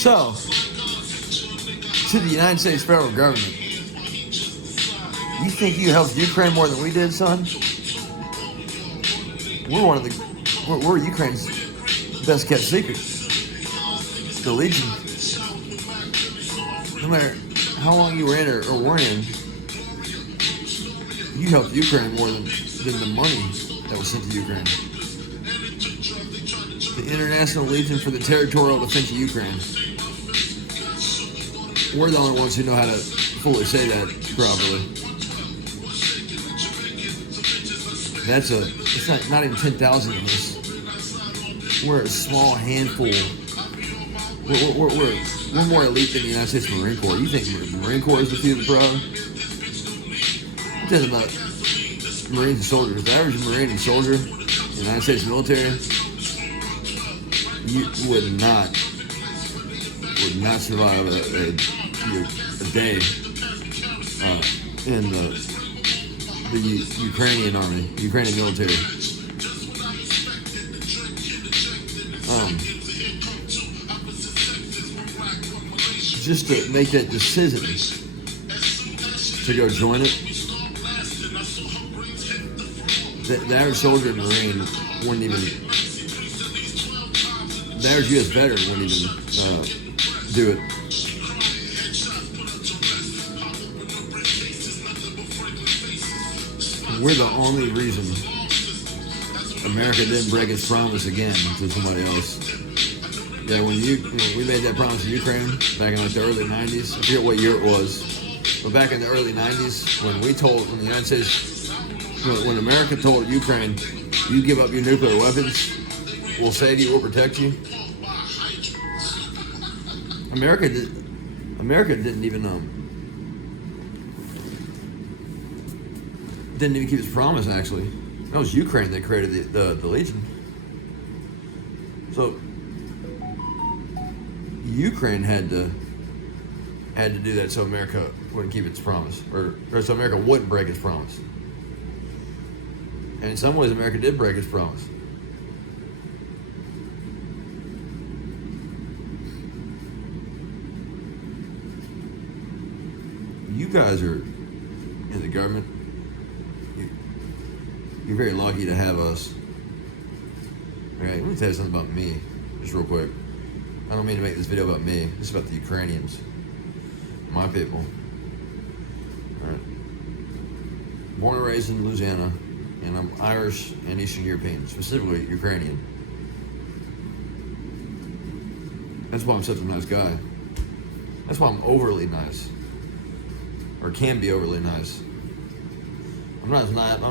So, to the United States federal government, you think you helped Ukraine more than we did, son? We're Ukraine's best kept secret. The Legion. No matter how long you were in or weren't in, you helped Ukraine more than the money that was sent to Ukraine. The International Legion for the Territorial Defence of Ukraine. We're the only ones who know how to fully say that properly. It's not even 10,000 of us. We're a small handful. We're more elite than the United States Marine Corps. You think the Marine Corps is the few of the problem? I'm talking about Marines and soldiers. The average Marine and soldier in the United States military, you would not survive a day in the Ukrainian army, Ukrainian military. Just to make that decision to go join it, the average soldier and Marine wouldn't even, the average U.S. veteran wouldn't even do it. We're the only reason America didn't break its promise again to somebody else. Yeah, when we made that promise to Ukraine back in like the early 90s, I forget what year it was, but back in the early 90s, when the United States, when America told Ukraine, you give up your nuclear weapons, we'll save you, we'll protect you. America didn't even keep its promise. Actually, that was Ukraine that created the Legion. So Ukraine had to do that so America wouldn't keep its promise, or so America wouldn't break its promise. And in some ways, America did break its promise. You guys are in the government. You're very lucky to have us. All right, let me tell you something about me, just real quick. I don't mean to make this video about me. It's about the Ukrainians, my people. All right. Born and raised in Louisiana, and I'm Irish and Eastern European, specifically Ukrainian. That's why I'm such a nice guy. That's why I'm overly nice, or can be overly nice. I'm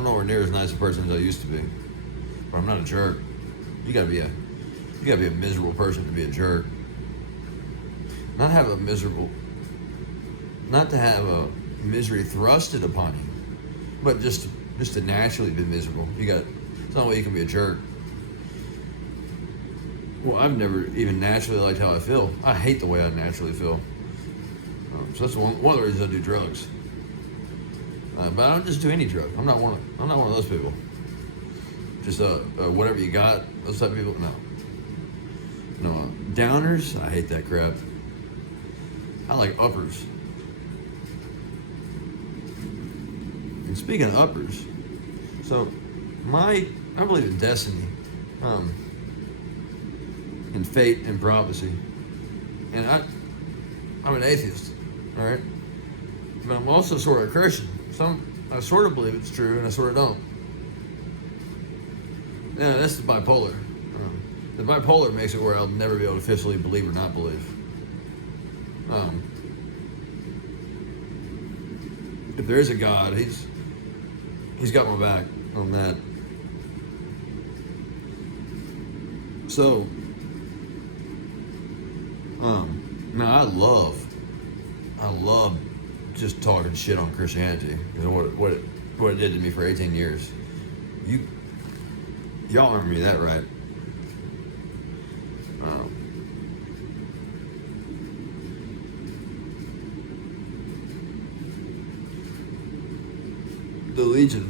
nowhere near as nice a person as I used to be, but I'm not a jerk. You gotta be a miserable person to be a jerk. Not to have a misery thrusted upon you, but just to naturally be miserable. It's not a way you can be a jerk. Well, I've never even naturally liked how I feel. I hate the way I naturally feel. So that's one of the reasons I do drugs. But I don't just do any drug. I'm not one of those people. Just whatever you got, those type of people. No, downers. I hate that crap. I like uppers. And speaking of uppers, so I believe in destiny, in fate and prophecy, and I'm an atheist, all right, but I'm also sort of a Christian. I sort of believe it's true, and I sort of don't. Yeah, that's the bipolar. The bipolar makes it where I'll never be able to officially believe or not believe. If there is a God, he's got my back on that. So, now I love just talking shit on Christianity. You know what it did to me for 18 years. Y'all remember me that, right? The Legion,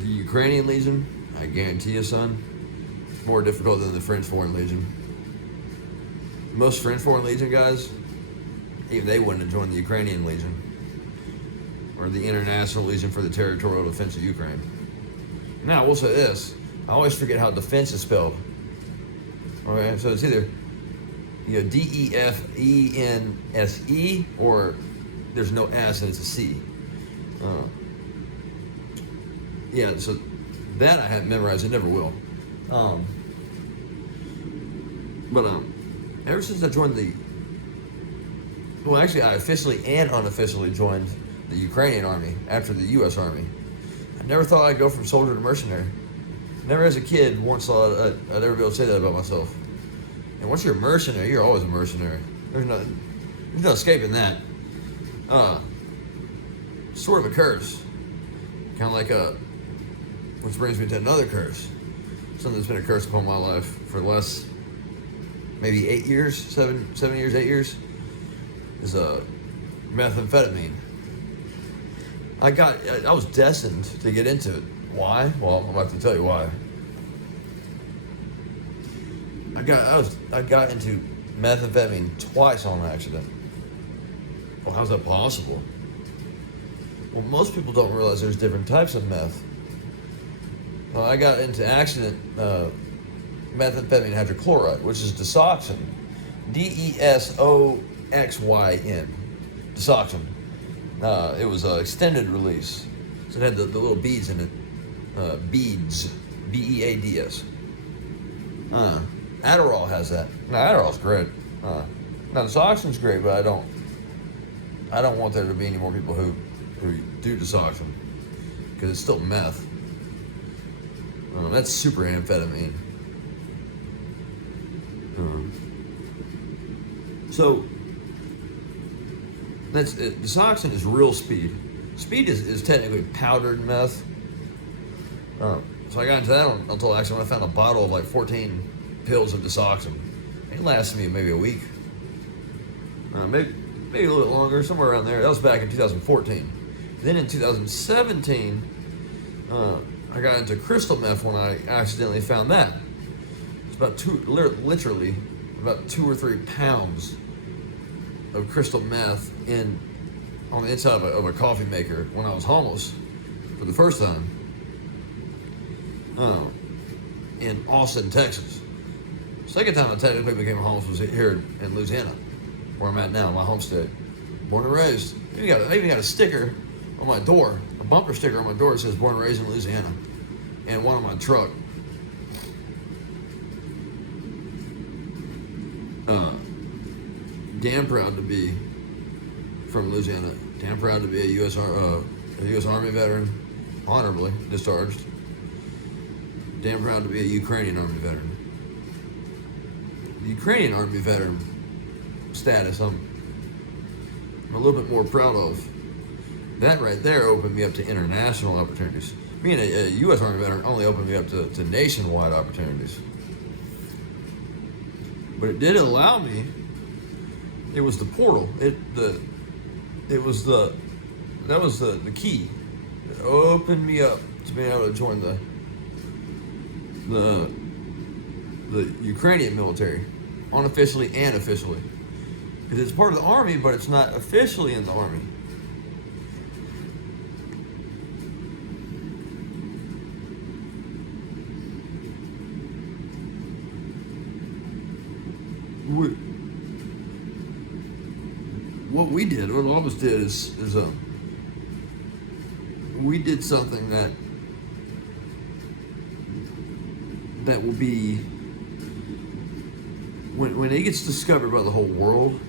the Ukrainian Legion, I guarantee you, son, more difficult than the French Foreign Legion. most French Foreign Legion guys, even they wouldn't have joined the Ukrainian Legion or the International Legion for the Territorial Defence of Ukraine. Now, I will say this. I always forget how defense is spelled. Okay, so it's either DEFENSE or there's no S and it's a C. Yeah, so that I haven't memorized. I never will. But ever since I joined I officially and unofficially joined the Ukrainian Army after the U.S. Army. I never thought I'd go from soldier to mercenary. Never as a kid once thought I'd ever be able to say that about myself. And once you're a mercenary, you're always a mercenary. There's no escaping that. Sort of a curse. Kind of like which brings me to another curse. Something that's been a curse upon my life for the last maybe 8 years, 7 years, 8 years, is methamphetamine. I was destined to get into it. Why? Well, I'm about to tell you why. I got into methamphetamine twice on accident. Well, how's that possible? Well, most people don't realize there's different types of meth. I got into accident methamphetamine hydrochloride, which is Desoxyn. DESOXYN. Desoxyn. It was an extended release. So it had the little beads in it. Beads. BEADS. Adderall has that. No, Adderall's great. Now Desoxyn's great, but I don't want there to be any more people who do Desoxyn, because it's still meth. That's super amphetamine. So that's it. Desoxyn is real speed. Speed is technically powdered meth. So I got into that until actually when I found a bottle of like 14 pills of Desoxyn. It lasted me maybe a week. Maybe a little bit longer, somewhere around there. That was back in 2014. Then in 2017, I got into crystal meth when I accidentally found that. It's literally about 2 or 3 pounds of crystal meth on the inside of a coffee maker when I was homeless for the first time in Austin, Texas. Second time I technically became homeless was here in Louisiana, where I'm at now, my home state. Born and raised. I even got a sticker on my door, a bumper sticker on my door that says born and raised in Louisiana, and one on my truck. Damn proud to be from Louisiana. Damn proud to be a U.S. Army veteran, honorably discharged. Damn proud to be a Ukrainian Army veteran. The Ukrainian Army veteran status I'm a little bit more proud of. That right there opened me up to international opportunities. Being a U.S. Army veteran only opened me up to nationwide opportunities. But it did allow me. It was the portal. That was the key. It opened me up to being able to join the Ukrainian military, unofficially and officially. Because it's part of the army, but it's not officially in the army. What all of us did is we did something that will be, when it gets discovered by the whole world,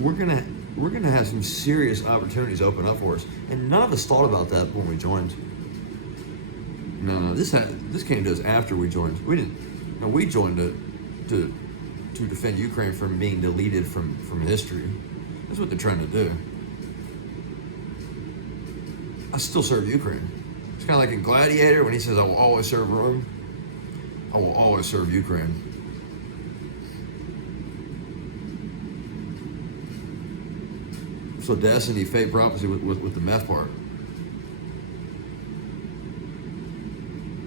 we're gonna have some serious opportunities open up for us, and none of us thought about that when we joined. No, this came to us after we joined. We didn't. No, we joined to defend Ukraine from being deleted from history. That's what they're trying to do. I still serve Ukraine. It's kind of like in Gladiator when he says, "I will always serve Rome." I will always serve Ukraine. So destiny, fate, prophecy with the meth part.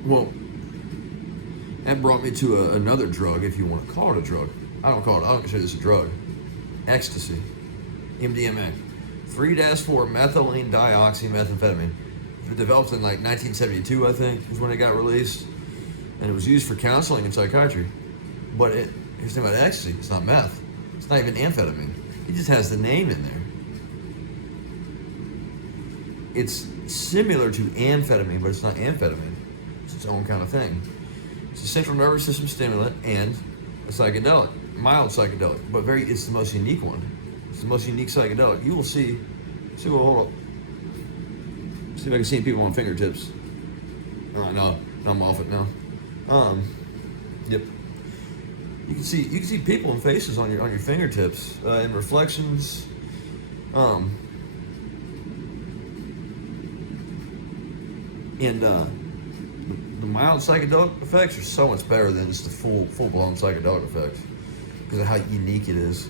Well, That brought me to another drug, if you want to call it a drug. I don't consider this a drug. Ecstasy. MDMA. 3-4 methylene dioxymethamphetamine. It developed in like 1972, I think, is when it got released. And it was used for counseling and psychiatry. But here's the thing about ecstasy, it's not meth. It's not even amphetamine. It just has the name in there. It's similar to amphetamine, but it's not amphetamine. It's its own kind of thing. It's a central nervous system stimulant and a psychedelic, mild psychedelic, but it's the most unique one. It's the most unique psychedelic. You will see, hold up. See if I can see people on fingertips. Oh, no, I'm off it now. Yep. You can see people and faces on your fingertips in reflections. And the mild psychedelic effects are so much better than just the full-blown psychedelic effects because of how unique it is.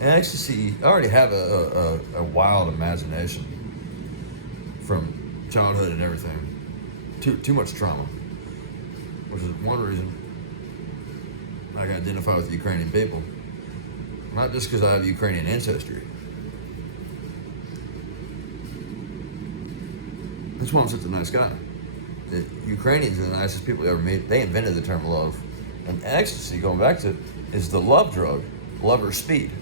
Ecstasy, I already have a wild imagination from childhood and everything. Too much trauma, which is one reason I can identify with the Ukrainian people. Not just because I have Ukrainian ancestry. That's why I'm such a nice guy. The Ukrainians are the nicest people you ever meet. They invented the term love. And ecstasy, going back to it, is the love drug. Love or speed.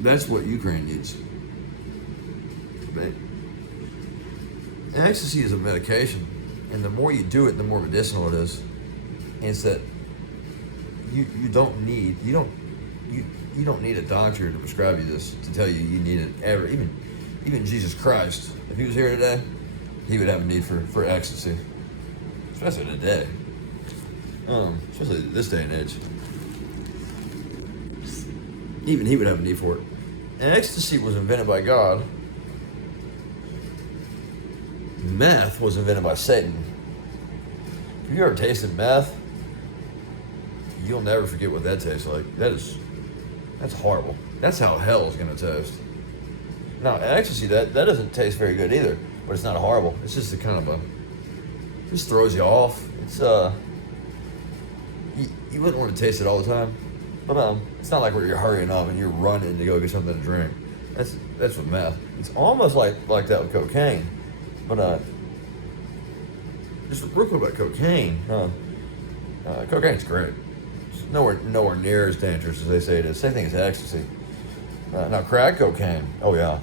That's what Ukraine needs. But ecstasy is a medication. And the more you do it, the more medicinal it is. And it's that you don't need a doctor to prescribe you this, to tell you need it ever. Even Jesus Christ, if he was here today, he would have a need for ecstasy. Especially today. Especially this day and age. Even he would have a need for it. Ecstasy was invented by God. Meth was invented by Satan. If you ever tasted meth, you'll never forget what that tastes like. That's horrible. That's how hell is going to taste. Now, ecstasy, that doesn't taste very good either, but it's not horrible. It's just a kind of just throws you off. It's you wouldn't want to taste it all the time, but it's not like where you're hurrying up and you're running to go get something to drink. That's with meth. It's almost like that with cocaine, but just real quick about cocaine. Cocaine's great. It's nowhere near as dangerous as they say it is. Same thing as ecstasy. Now, crack cocaine. Oh yeah,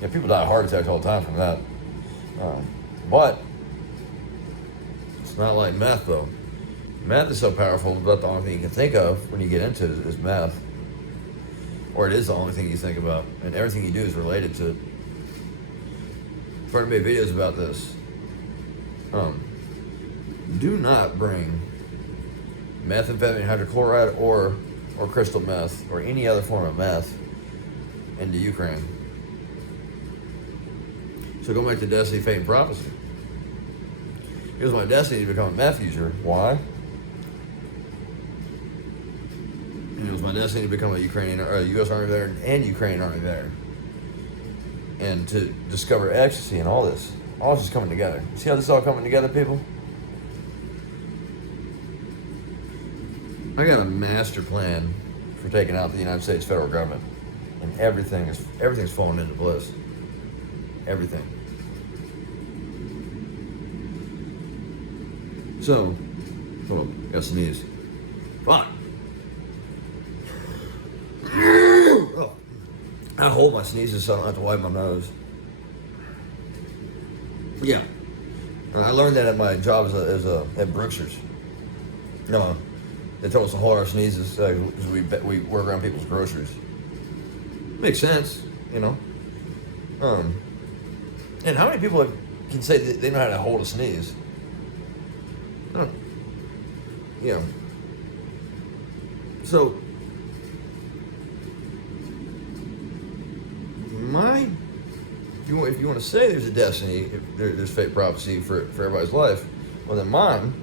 people die of heart attacks all the time from that. But it's not like meth though. Meth is so powerful, but the only thing you can think of when you get into it is meth. Or it is the only thing you think about, and everything you do is related to it. I've already made videos about this. Do not bring methamphetamine hydrochloride or crystal meth or any other form of meth into Ukraine. So going back to Destiny, Fate, and Prophecy. It was my destiny to become a meth user. Why? And it was my destiny to become a U.S. Army veteran and Ukrainian Army veteran. And to discover ecstasy and all this. All just coming together. See how this is all coming together, people? I got a master plan for taking out the United States federal government. And everything's falling into place. Everything. So, hold on, gotta sneeze. Fuck. Oh. I hold my sneezes so I don't have to wipe my nose. Yeah. I learned that at my job at Brookshire's. No, they told us to hold our sneezes because we work around people's groceries. Makes sense, you know. And how many people can say that they know how to hold a sneeze? You know. So, if you want to say there's a destiny, if there's fate, prophecy for everybody's life, well then mine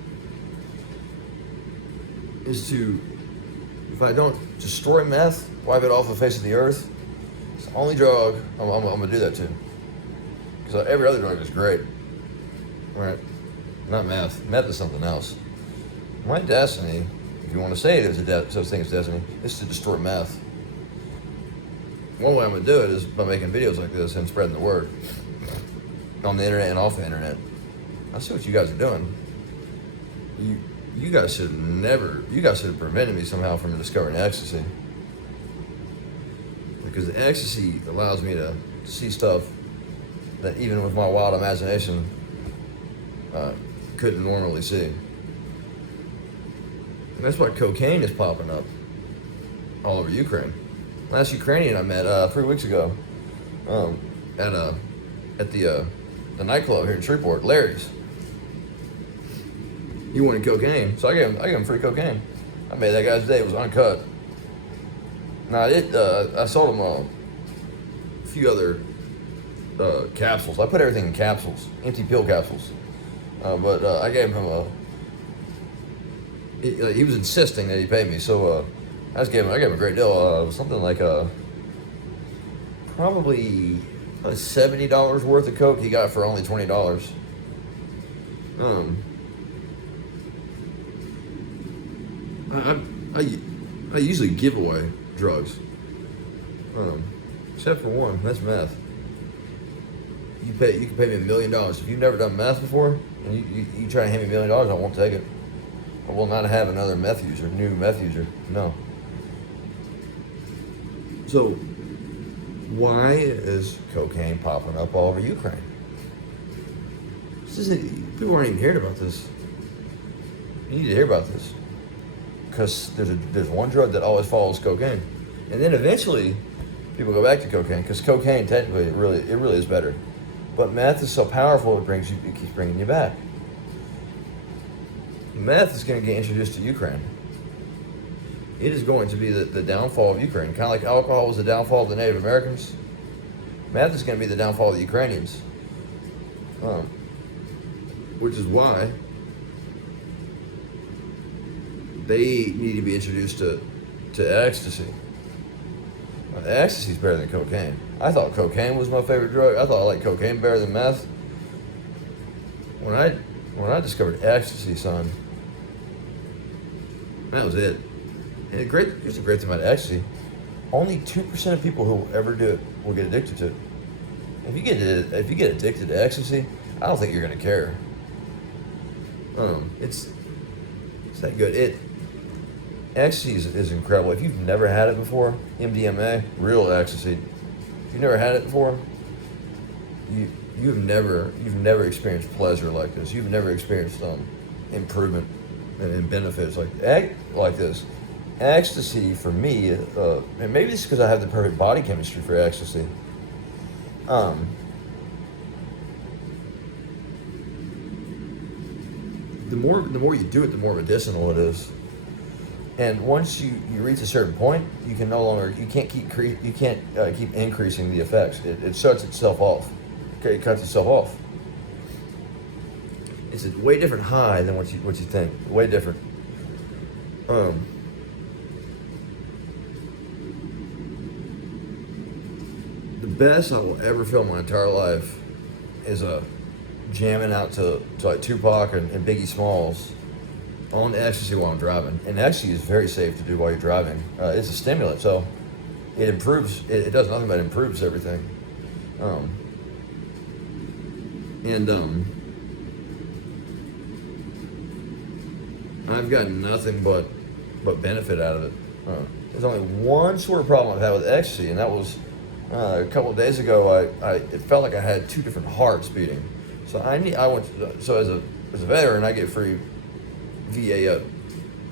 is to, if I don't destroy meth, wipe it off the face of the earth, it's the only drug I'm going to do that to. So every other drug is great, right? Not meth. Meth is something else. My destiny, if you want to say there's such thing as destiny, is to destroy meth. One way I'm going to do it is by making videos like this and spreading the word on the internet and off the internet. I see what you guys are doing. You guys should have prevented me somehow from discovering ecstasy. Because the ecstasy allows me to see stuff that even with my wild imagination couldn't normally see. And that's why cocaine is popping up all over Ukraine. Last Ukrainian I met 3 weeks ago at the nightclub here in Shreveport, Larry's. He wanted cocaine, so I gave him free cocaine. I made that guy's day. It was uncut. Now I sold him a few other capsules. I put everything in capsules, empty pill capsules. But I gave him he was insisting that he pay me, so I gave him a great deal. Something like probably $70 worth of coke he got for only $20. I usually give away drugs, except for one. That's meth. You can pay me $1 million if you've never done meth before, and you try to hand me $1 million. I won't take it. I will not have another new meth user. No. So, why is cocaine popping up all over Ukraine? People aren't even hearing about this. You need to hear about this. Because there's one drug that always follows cocaine. And then eventually, people go back to cocaine, because cocaine, technically, it really is better. But meth is so powerful, it keeps bringing you back. Meth is going to get introduced to Ukraine. It is going to be the downfall of Ukraine. Kind of like alcohol was the downfall of the Native Americans. Meth is going to be the downfall of the Ukrainians. Which is why they need to be introduced to ecstasy. Ecstasy is better than cocaine. I thought cocaine was my favorite drug. I thought I liked cocaine better than meth. When I discovered ecstasy, son, that was it. And here's the great thing about ecstasy. Only 2% of people who will ever do it will get addicted to it. If you get addicted to ecstasy, I don't think you're gonna care. It's that good. Ecstasy is incredible. If you've never had it before, MDMA, real ecstasy. If you've never had it before, you've never experienced pleasure like this. You've never experienced improvement and benefits like this. Ecstasy for me, and maybe it's because I have the perfect body chemistry for ecstasy. The more you do it, the more medicinal it is. And once you reach a certain point, you can't keep increasing the effects. It shuts itself off. Okay, it cuts itself off. It's a way different high than what you think. Way different. The best I will ever feel in my entire life is jamming out to like Tupac and Biggie Smalls on ecstasy while I'm driving. And ecstasy is very safe to do while you're driving. It's a stimulant, so it improves. It does nothing but improves everything. I've got nothing but benefit out of it. There's only one sort of problem I've had with ecstasy, and that was a couple of days ago. It felt like I had two different hearts beating. So as a veteran, I get free VA,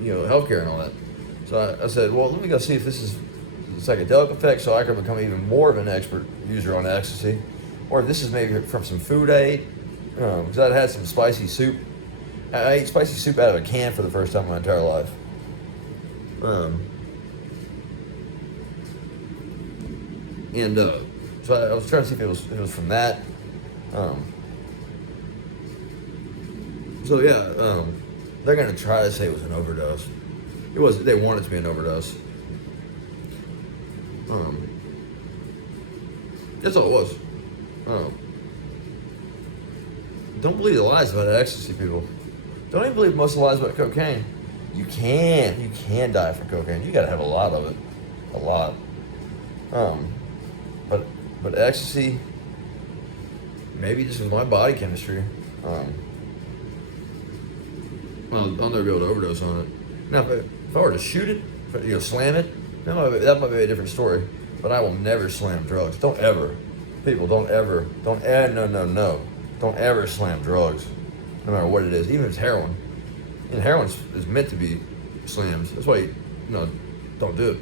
healthcare and all that. So I said, well, let me go see if this is psychedelic effect, so I can become even more of an expert user on ecstasy, or if this is maybe from some food I ate, because I'd had some spicy soup. I ate spicy soup out of a can for the first time in my entire life. So I was trying to see if it was from that. They're gonna try to say it was an overdose. It wasn't. They wanted it to be an overdose. That's all it was. Don't believe the lies about ecstasy, people. Don't even believe most of the lies about cocaine. You can die from cocaine. You gotta have a lot of it. A lot. Um, but ecstasy, maybe just with my body chemistry. Well, I'll never be able to overdose on it. Now, if I were to shoot it, slam it, that might be a different story. But I will never slam drugs. Don't ever. People, don't ever. Don't ever slam drugs. No matter what it is. Even if it's heroin. And heroin is meant to be slammed. That's why, don't do it.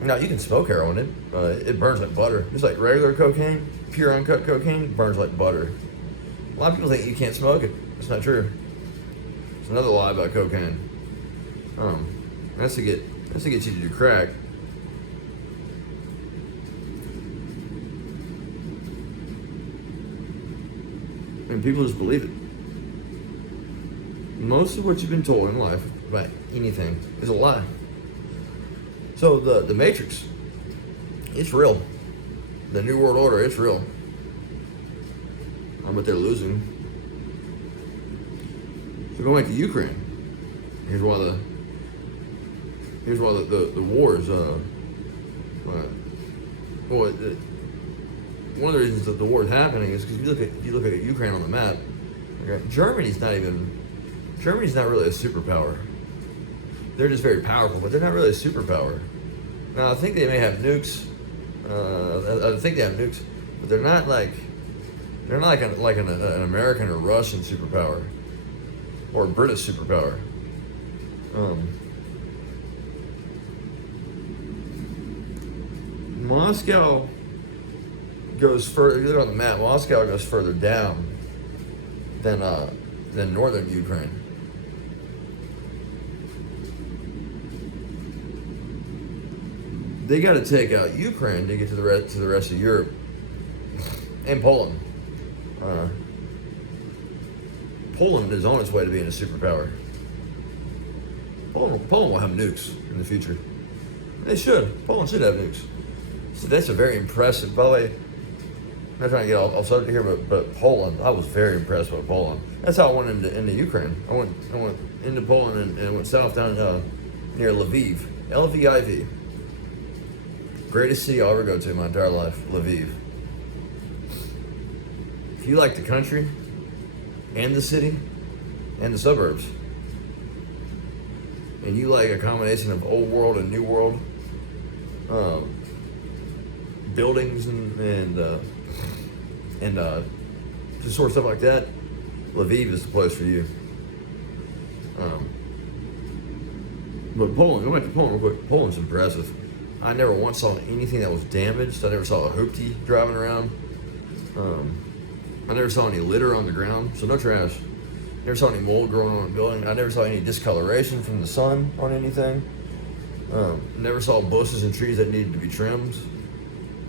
Now, you can smoke heroin. It burns like butter. Just like regular cocaine, pure uncut cocaine, burns like butter. A lot of people think you can't smoke it. That's not true. It's another lie about cocaine. That's to get you to do crack. And people just believe it. Most of what you've been told in life about anything is a lie. So the Matrix, it's real. The New World Order, it's real. But they're losing. So going back to Ukraine, here's why the war is one of the reasons that the war is happening is because you look at Ukraine on the map. Okay, Germany's not really a superpower. They're just very powerful, but they're not really a superpower. Now I think they may have nukes. I think they have nukes, but they're not like an American or Russian superpower or a British superpower. Moscow goes further. If you look on the map, Moscow goes further down than northern Ukraine. They got to take out Ukraine to get to the rest of Europe and Poland. Poland is on its way to being a superpower. Poland will have nukes in the future. They should. Poland should have nukes. So that's a very impressive. By the way, I'm not trying to get off subject here, but Poland, I was very impressed by Poland. That's how I went into Ukraine. I went into Poland and went south down near Lviv, Lviv. Greatest city I'll ever go to in my entire life, Lviv. If you like the country and the city and the suburbs, and you like a combination of old world and new world buildings and just sort of stuff like that, Lviv is the place for you. But Poland, go back to Poland real quick. Poland's impressive. I never once saw anything that was damaged. I never saw a hoopty driving around. I never saw any litter on the ground, so no trash. Never saw any mold growing on a building. I never saw any discoloration from the sun on anything. Never saw bushes and trees that needed to be trimmed.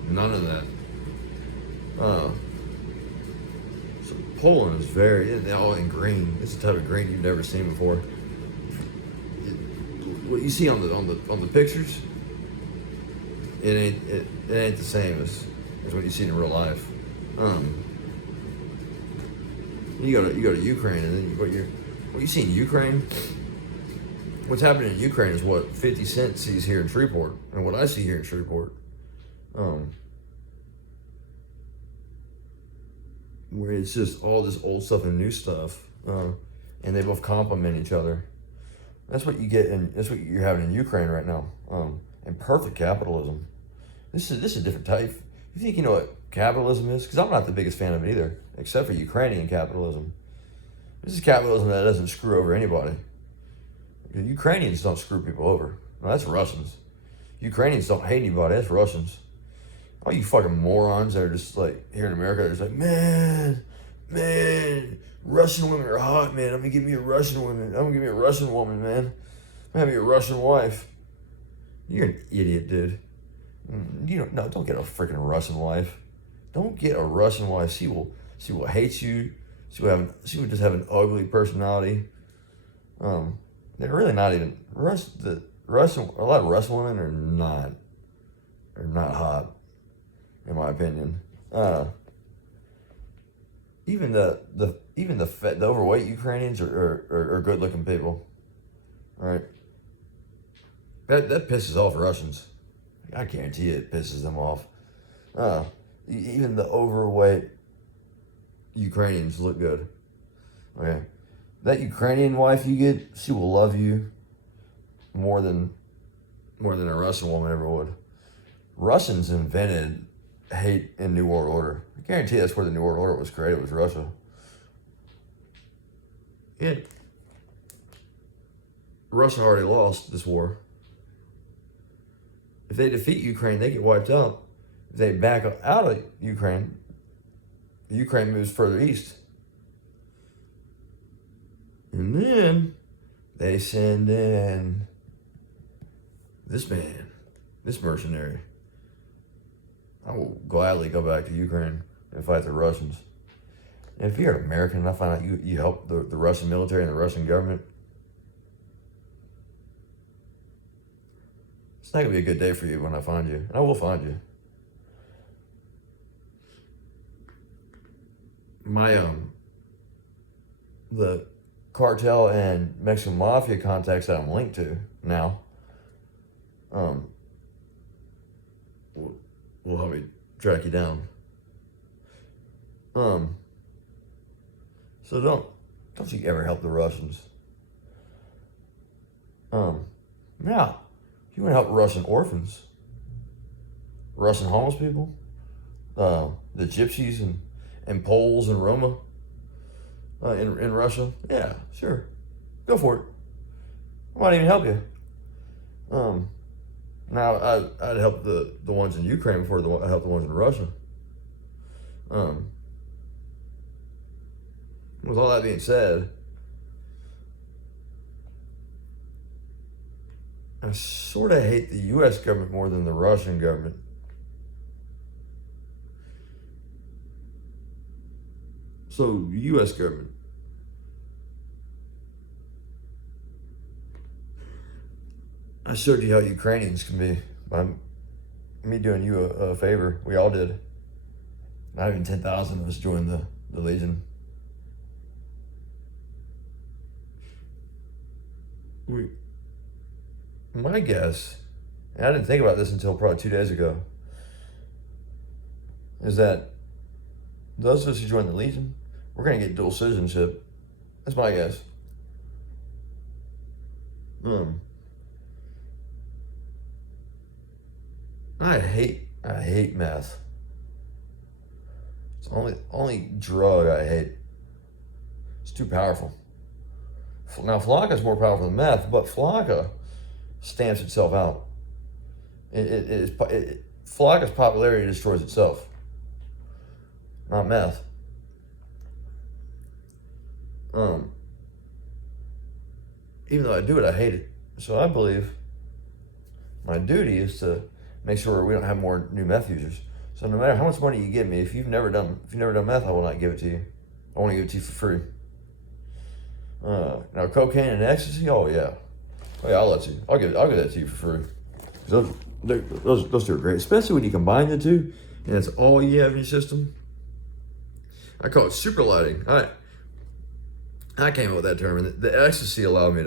None of that. So Poland is they're all in green. It's the type of green you've never seen before. What you see on the pictures, it ain't the same as what you see in real life. You go to Ukraine, and then what you see in Ukraine. What's happening in Ukraine is what 50 Cent sees here in Shreveport, and what I see here in Shreveport. Where it's just all this old stuff and new stuff, and they both complement each other. That's what you get, and that's what you're having in Ukraine right now. And perfect capitalism. This is a different type. You think you know what capitalism is? Because I'm not the biggest fan of it either, except for Ukrainian capitalism. This is capitalism that doesn't screw over anybody. The Ukrainians don't screw people over. No, that's Russians. Ukrainians don't hate anybody. That's Russians. All you fucking morons that are just like here in America, they're just like, man, Russian women are hot, man. I'm gonna give me a Russian woman. I'm gonna give me a Russian woman, man. I'm gonna have you a Russian wife. You're an idiot, dude. Don't get a freaking Russian wife. Don't get a Russian wife. She will hate you. She will just have an ugly personality. They're really not even a lot of Russian women are not hot, in my opinion. the overweight Ukrainians are good looking people, right? That pisses off Russians. I guarantee you it pisses them off. Even the overweight Ukrainians look good. Okay, that Ukrainian wife you get, she will love you more than a Russian woman ever would. Russians invented hate in New World Order. I guarantee that's where the New World Order was created, was Russia. Yeah. Russia already lost this war. If they defeat Ukraine, they get wiped out. If they back out of Ukraine, Ukraine moves further east. And then they send in this man, this mercenary. I will gladly go back to Ukraine and fight the Russians. And if you're an American and I find out you help the Russian military and the Russian government, it's not going to be a good day for you when I find you. And I will find you. The cartel and Mexican mafia contacts that I'm linked to now, will help me track you down. So don't you ever help the Russians. Now, if you want to help Russian orphans, Russian homeless people, the gypsies and Poles and Roma in Russia, yeah, sure, go for it. I might even help you. Now I'd help the ones in Ukraine before I help the ones in Russia. With all that being said, I sort of hate the U.S. government more than the Russian government. So, U.S. government. I showed you how Ukrainians can be by me doing you a favor. We all did. Not even 10,000 of us joined the Legion. My guess, and I didn't think about this until probably 2 days ago, is that those of us who join the Legion, we're going to get dual citizenship. That's my guess. I hate meth. It's the only drug I hate. It's too powerful. Now, Flocka is more powerful than meth, but Flocka stamps itself out. Flocka's popularity destroys itself, not meth. Even though I do it, I hate it. So I believe my duty is to make sure we don't have more new meth users. So no matter how much money you give me, if you've never done meth, I will not give it to you. I want to give it to you for free. Now cocaine and ecstasy, oh yeah, I'll let you. I'll give that to you for free. Those two are great, especially when you combine the two and it's all you have in your system. I call it super lighting. I came up with that term, and the ecstasy allowed me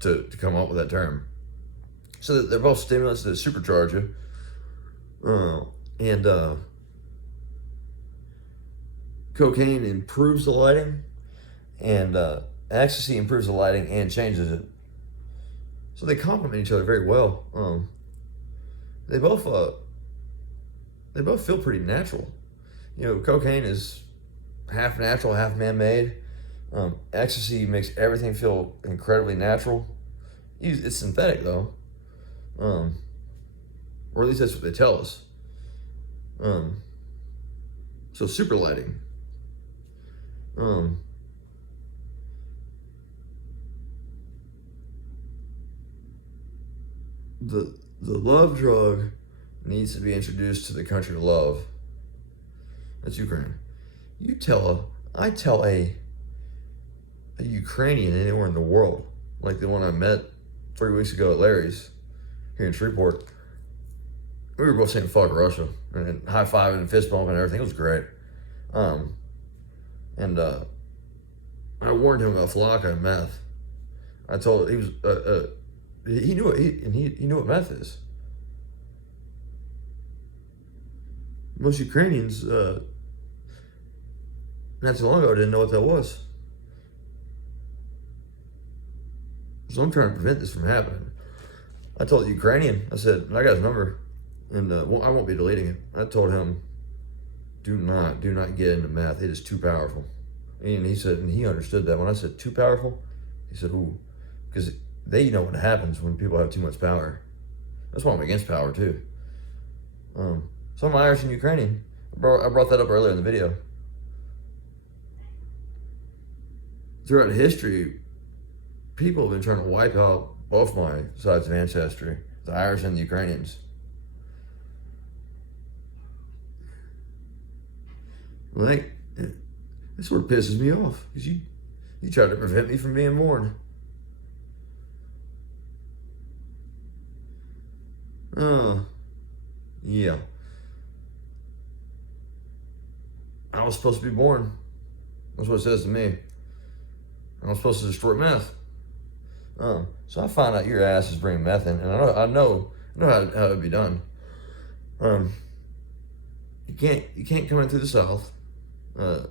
to come up with that term. So that they're both stimulants that supercharge you, and cocaine improves the lighting, and ecstasy improves the lighting and changes it. So they complement each other very well. They both feel pretty natural. You know, cocaine is half natural, half man-made. Ecstasy makes everything feel incredibly natural. It's synthetic though, or at least that's what they tell us. So super lighting. The love drug needs to be introduced to the country of love. That's Ukraine. I tell a Ukrainian anywhere in the world, like the one I met 3 weeks ago at Larry's here in Shreveport. We were both saying fuck Russia and high-fiving and fist bumping and everything. It was great. And I warned him about Flocka and meth. I told he was he knew what he knew what meth is. Most Ukrainians not too long ago didn't know what that was. So I'm trying to prevent this from happening. I told the Ukrainian, I said, I got his number, and I won't be deleting it. I told him, do not get into meth. It is too powerful. And he said, and he understood that. When I said too powerful, he said, ooh, because they know what happens when people have too much power. That's why I'm against power too. So I'm Irish and Ukrainian. I brought that up earlier in the video. Throughout history, people have been trying to wipe out both my sides of ancestry, the Irish and the Ukrainians. Like, it sort of pisses me off, because you tried to prevent me from being born. Yeah. I was supposed to be born. That's what it says to me. I was supposed to destroy meth. So I find out your ass is bringing meth in, and I know how it would be done. You can't come in through the south, because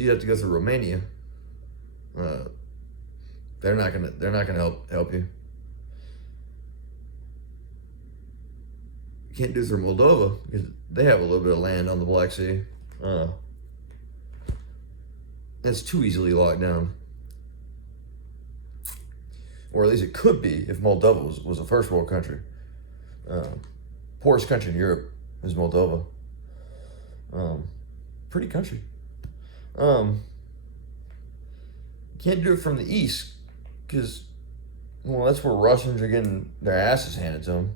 you have to go through Romania. They're not gonna help you. You can't do it through Moldova because they have a little bit of land on the Black Sea. That's too easily locked down. Or at least it could be if Moldova was a first world country. Poorest country in Europe is Moldova. Pretty country. Can't do it from the east because, well, that's where Russians are getting their asses handed to them.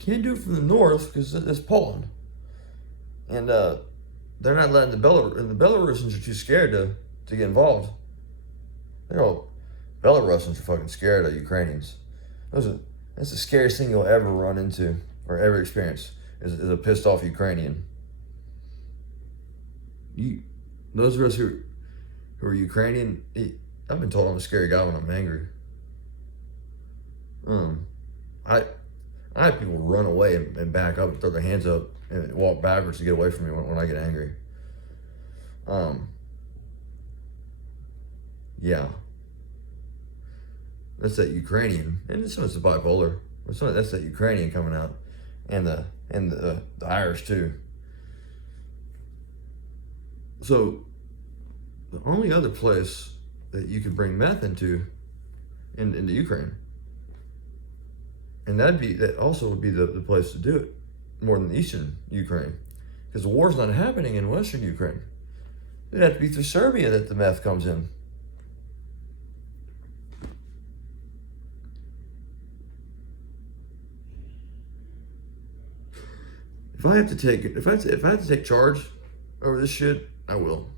Can't do it from the north because it's Poland. And they're not letting the Belarusians are too scared to get involved. Belarusians are fucking scared of Ukrainians. That's the scariest thing you'll ever run into or ever experience is a pissed off Ukrainian. Those of us who are Ukrainian, I've been told I'm a scary guy when I'm angry. I have people run away and back up and throw their hands up and walk backwards to get away from me when I get angry. Yeah. That's that Ukrainian, and some of it's bipolar. But that's that Ukrainian coming out, and the Irish too. So the only other place that you could bring meth into Ukraine, and that also would be the place to do it more than eastern Ukraine, because the war's not happening in western Ukraine. It'd have to be through Serbia that the meth comes in. If I have to take charge over this shit, I will.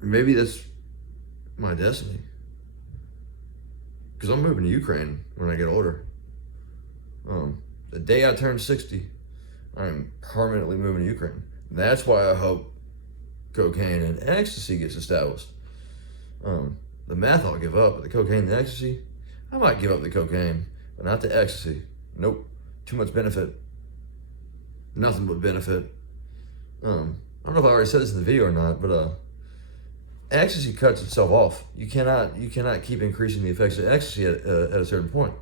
Maybe that's my destiny. Because I'm moving to Ukraine when I get older. The day I turn 60, I'm permanently moving to Ukraine. That's why I hope cocaine and ecstasy gets established. The meth I'll give up, but the cocaine and the ecstasy, I might give up the cocaine, but not the ecstasy. Nope. Too much benefit. Nothing but benefit. I don't know if I already said this in the video or not, but ecstasy cuts itself off. You cannot keep increasing the effects of ecstasy at a certain point.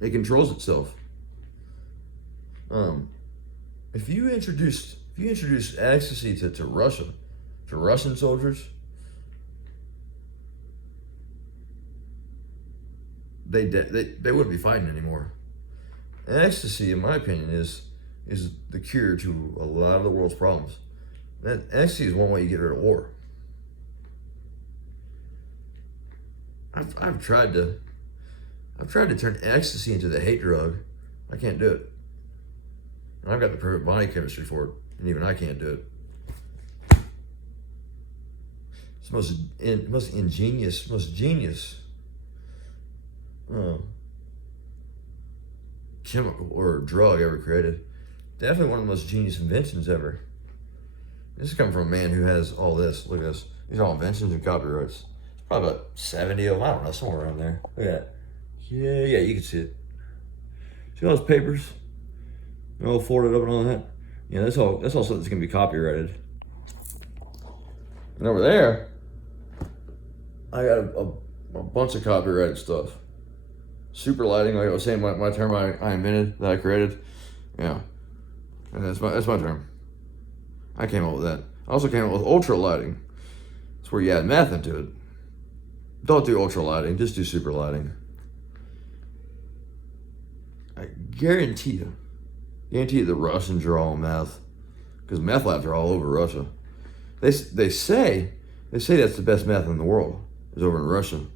It controls itself. If you introduce ecstasy to Russia, to Russian soldiers, they wouldn't be fighting anymore. Ecstasy, in my opinion, is the cure to a lot of the world's problems. That ecstasy is one way you get rid of war. I've tried to turn ecstasy into the hate drug. I can't do it. And I've got the perfect body chemistry for it, and even I can't do it. It's most ingenious, most genius chemical or drug ever created. Definitely one of the most genius inventions ever. This is coming from a man who has all this. Look at this. These are all inventions and copyrights. It's probably about 70 of them. I don't know, somewhere around there. Look at that. Yeah, you can see it. See all those papers? They're all folded up and all that. Yeah, that's all something that's gonna be copyrighted. And over there, I got a bunch of copyrighted stuff. Super lighting, like I was saying, my term I invented, that I created. Yeah. And that's my term. I came up with that. I also came up with ultra lighting. It's where you add math into it. Don't do ultra lighting, just do super lighting. I guarantee you the Russians are all meth. Because meth labs are all over Russia. They say that's the best meth in the world, is over in Russia.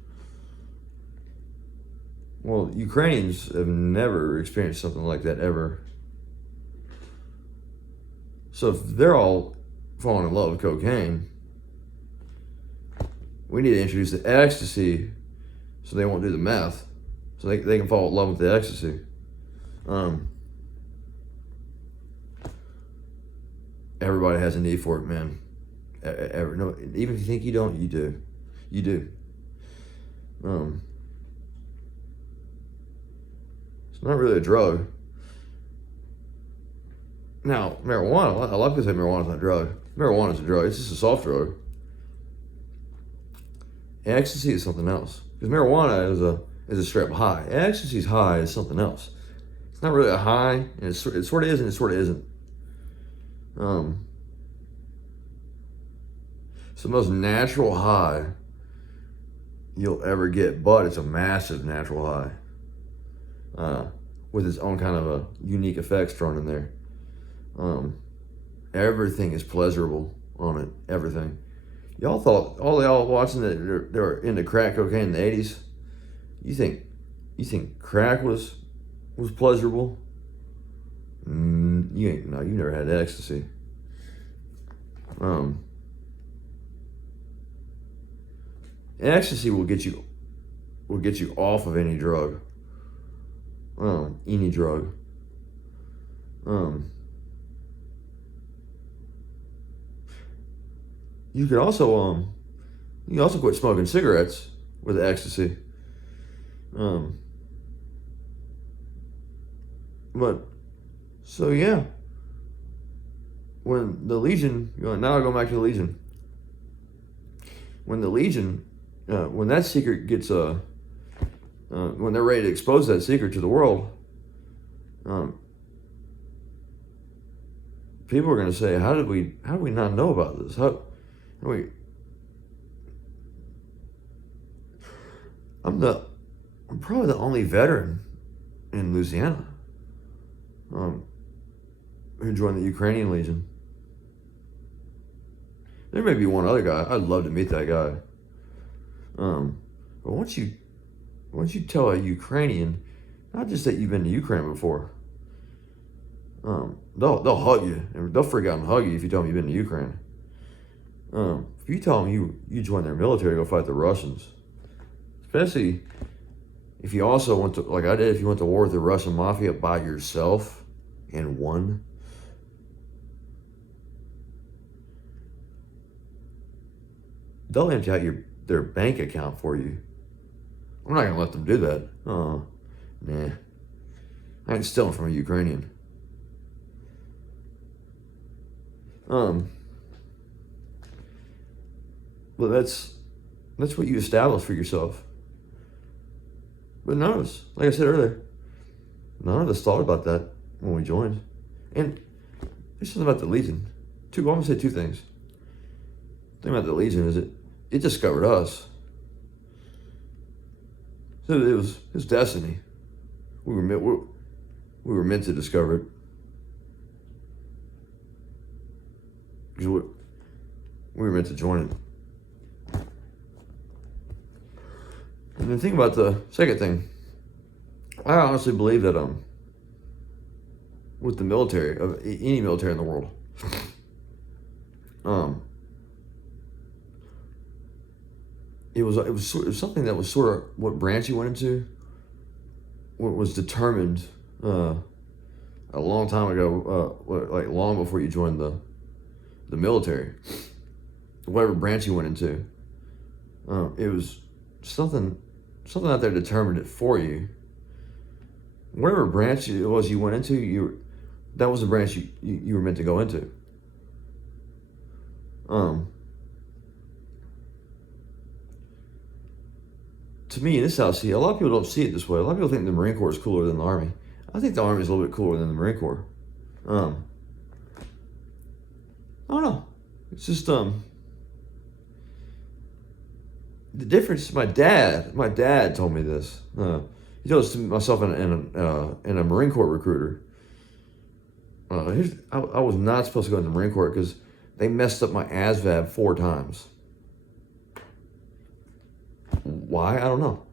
Well, Ukrainians have never experienced something like that ever. So if they're all falling in love with cocaine, we need to introduce the ecstasy so they won't do the meth, so they can fall in love with the ecstasy. Everybody has a need for it, man. No, even if you think you don't, you do. You do. It's not really a drug. Now, marijuana, I like to say marijuana's not a drug. Marijuana's a drug. It's just a soft drug. Ecstasy is something else. Because marijuana is a straight up high. Ecstasy's high is something else. It's not really a high, and it sort of is and it sort of isn't. It's the most natural high you'll ever get, but it's a massive natural high. With its own kind of a unique effects thrown in there. Everything is pleasurable on it. Everything. Y'all thought, all y'all watching that they were into crack cocaine in the 80s. You think crack was pleasurable? You never had ecstasy. Ecstasy will get you off of any drug. Any drug. You can also quit smoking cigarettes with ecstasy. But so yeah. When the Legion, now I go back to the Legion. When the Legion, when that secret gets when they're ready to expose that secret to the world, people are going to say, how did we not know about this? I'm probably the only veteran in Louisiana who joined the Ukrainian Legion. There may be one other guy. I'd love to meet that guy. But once you tell a Ukrainian, not just that you've been to Ukraine before, they'll hug you, and they'll freak out and hug you if you tell them you've been to Ukraine. If you tell them you joined their military to go fight the Russians, especially if you also went to, like I did, if you went to war with the Russian mafia by yourself and won, they'll empty out their bank account for you. I'm not gonna let them do that. Oh, nah. I ain't stealing from a Ukrainian. But that's what you establish for yourself. But none of us, like I said earlier, none of us thought about that when we joined. And there's something about the Legion. I'm gonna say two things. The thing about the Legion is it discovered us. So it was destiny. We were meant to discover it. Because we were meant to join it. And then think about the second thing. I honestly believe that with the military, of any military in the world, it was something that was sort of what branch you went into. was determined a long time ago, like long before you joined the military, whatever branch you went into. It was something out there determined it for you. Whatever branch it was you went into, that was the branch you were meant to go into. To me, this is how I see it. A lot of people don't see it this way. A lot of people think the Marine Corps is cooler than the Army. I think the Army is a little bit cooler than the Marine Corps. I don't know. It's just the difference is my dad told me this. He told this to myself and a Marine Corps recruiter. I was not supposed to go into the Marine Corps because they messed up my ASVAB 4 times. Why? I don't know.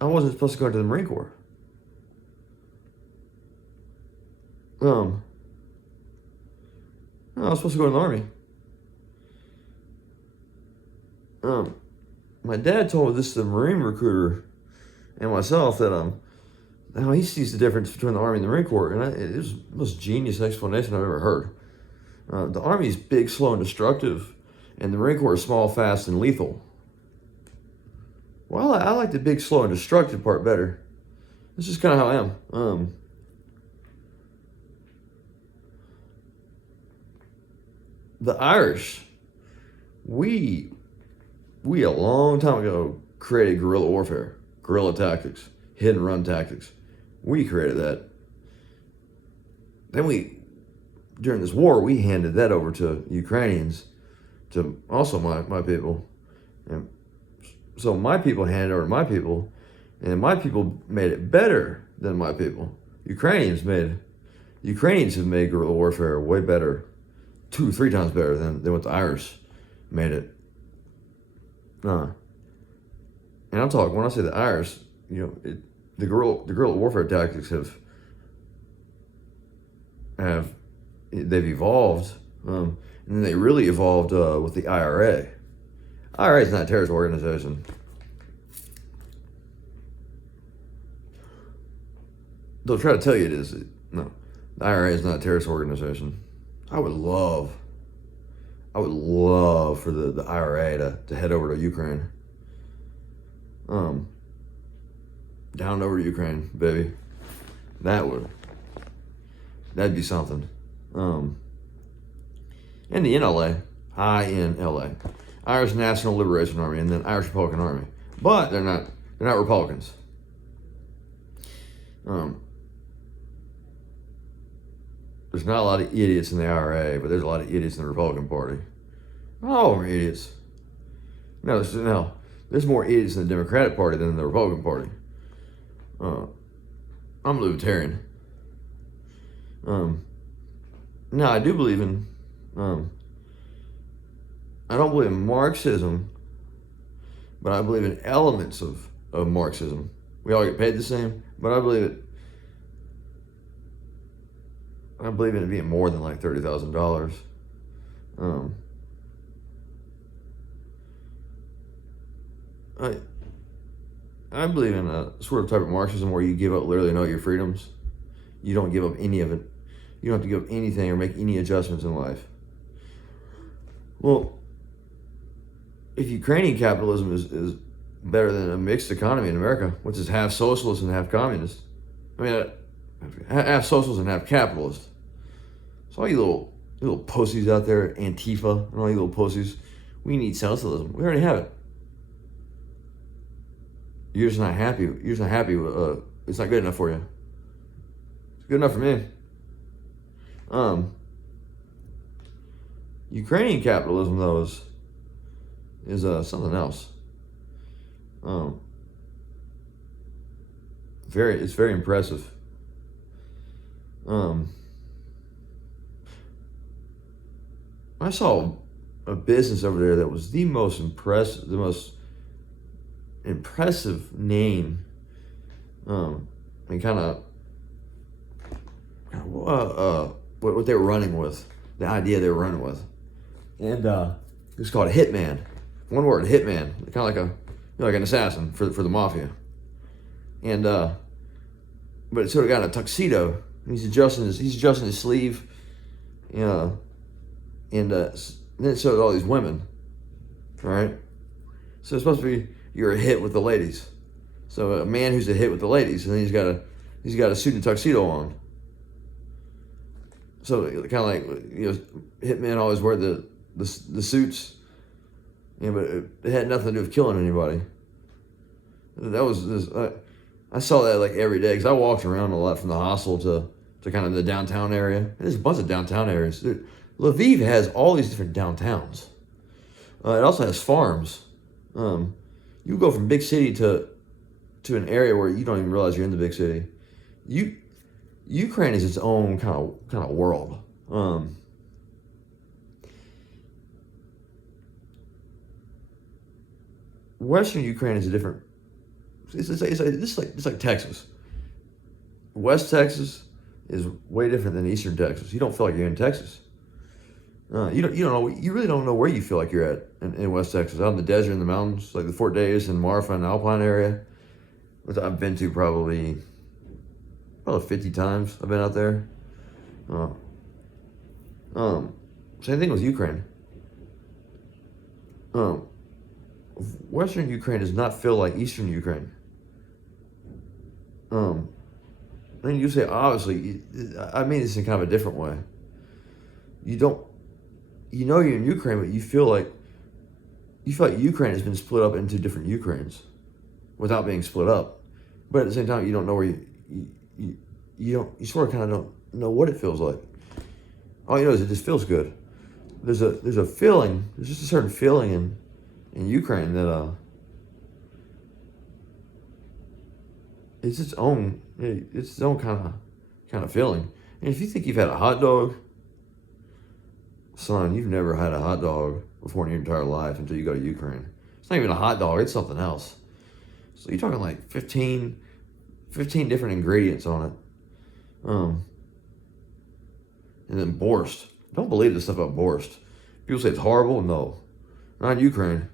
I wasn't supposed to go into the Marine Corps. I was supposed to go in the Army. My dad told this to the Marine recruiter and myself that how he sees the difference between the Army and the Marine Corps, and it was the most genius explanation I've ever heard. The Army is big, slow, and destructive, and the Marine Corps is small, fast, and lethal. Well, I like the big, slow, and destructive part better. This is kind of how I am. The Irish, we a long time ago created guerrilla warfare, guerrilla tactics, hit and run tactics. We created that. Then during this war, we handed that over to Ukrainians, to also my people. And so my people handed it over to my people, and my people made it better than my people. Ukrainians have made guerrilla warfare way better, 2-3 times better than what the Irish made it. And I'm talking, when I say the Irish, the guerrilla warfare tactics they've evolved, and then they really evolved with the IRA. IRA is not a terrorist organization. They'll try to tell you it is. No, the IRA is not a terrorist organization. I would love for the IRA to head over to Ukraine. Down over to Ukraine, baby. That'd be something. And the NLA, INLA, Irish National Liberation Army, and then Irish Republican Army. But they're not Republicans. There's not a lot of idiots in the IRA, but there's a lot of idiots in the Republican Party. Not all of them are idiots. No, there's more idiots in the Democratic Party than in the Republican Party. I'm a libertarian. No, I do believe in. I don't believe in Marxism, but I believe in elements of Marxism. We all get paid the same, but I believe in it being more than like $30,000. I believe in a sort of type of Marxism where you give up literally all your freedoms. You don't give up any of it. You don't have to give up anything or make any adjustments in life. Well, if Ukrainian capitalism is better than a mixed economy in America, which is half socialist and half communist, half socialist and half capitalist. So all you little pussies out there, Antifa and all you little pussies, we need socialism. We already have it. You're just not happy. It's not good enough for you. It's good enough for me. Ukrainian capitalism, though, is something else. It's very impressive. I saw a business over there that was the most impressive name, and kind of what they were running with. the idea they were running with. And it's called a hitman. One word, hitman. Kind of like like an assassin for the mafia. And but it sort of got in a tuxedo. He's adjusting his sleeve. And then so did all these women. All right. So it's supposed to be you're a hit with the ladies. So a man who's a hit with the ladies, and then he's got a suit and tuxedo on. So kind of like hitmen always wear the suits. Yeah, but it had nothing to do with killing anybody. That was this. I saw that like every day because I walked around a lot from the hostel to kind of the downtown area. And there's a bunch of downtown areas. Dude, Lviv has all these different downtowns. It also has farms. You go from big city to an area where you don't even realize you're in the big city. Ukraine is its own kind of world. Western Ukraine is a different. It's like Texas. West Texas is way different than Eastern Texas. You don't feel like you're in Texas. You don't know. You really don't know where you feel like you're at in West Texas. Out in the desert, in the mountains, like the Fort Davis and Marfa and Alpine area, which I've been to probably 50 times. I've been out there. Same thing with Ukraine. Western Ukraine does not feel like Eastern Ukraine. Then you say, obviously, I mean this in kind of a different way. You're in Ukraine, but you feel like Ukraine has been split up into different Ukraines without being split up. But at the same time, you don't know where you sort of kind of don't know what it feels like. All you know is it just feels good. There's a feeling, there's just a certain feeling in Ukraine that it's its own kind of feeling. And if you think you've had a hot dog, son, you've never had a hot dog before in your entire life until you go to Ukraine. It's not even a hot dog, it's something else. So you're talking like 15 different ingredients on it. And then borscht. Don't believe this stuff about borscht. People say it's horrible. No. Not in Ukraine.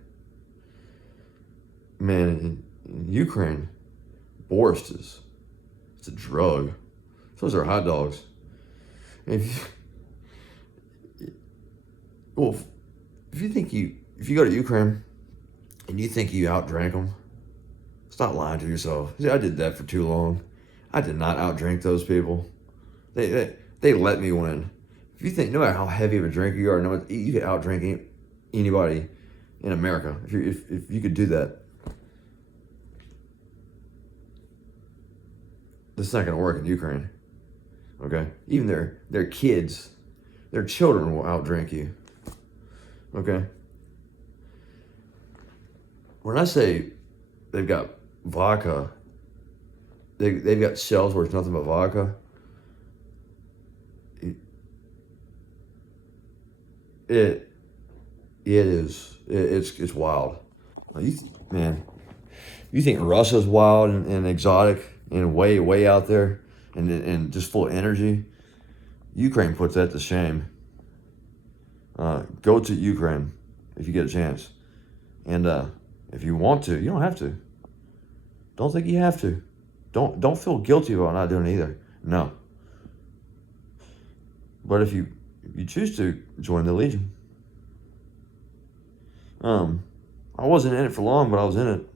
Man, in Ukraine, borscht it's a drug. Those are hot dogs. And if you go to Ukraine and you think you outdrank them, stop lying to yourself. See, I did that for too long. I did not outdrink those people. They let me win. If you think no matter how heavy of a drinker you are, you could outdrink anybody in America. If you could do that, this is not going to work in Ukraine. Okay, even their kids, their children will outdrink you. Okay. When I say they've got vodka, they've got shelves where it's nothing but vodka. It's wild. You think Russia's wild and exotic and way out there and just full of energy? Ukraine puts that to shame. Go to Ukraine if you get a chance, and if you want to, you don't have to. Don't think you have to. Don't feel guilty about not doing it either. No. But if you choose to join the Legion, I wasn't in it for long, but I was in it.